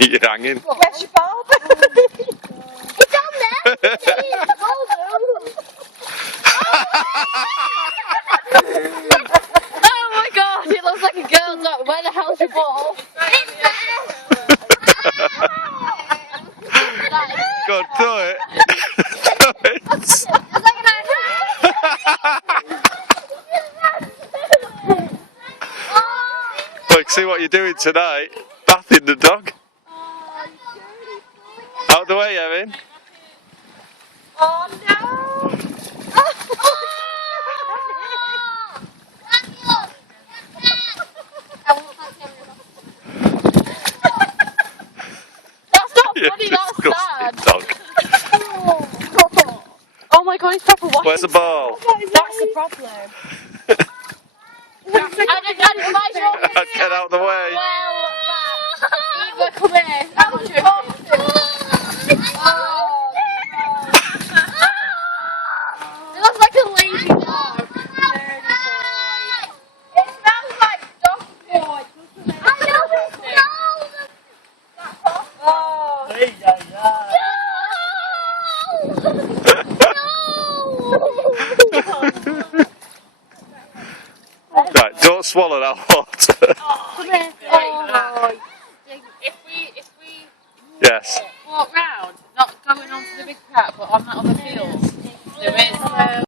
You're hanging. Where's your ball? It's on there. Oh my god, it looks like a girl dog. Where the hell's your ball? It's there. Go on, throw it. It's like an Look, see what you're doing tonight. Bathing the dog. Out the way, Evan. Oh no! That's not You funny, that's sad. disgusting dog. Oh my god, he's proper watching. Where's the ball? That's the problem. Get out the way. Eva, come here. I'm joking. It looks like a lazy dog. It smells like dog food. Oh. Right, don't swallow that water. Come here. Oh. If we Yes. walk round, not going onto the big cat, but on that other field, there is.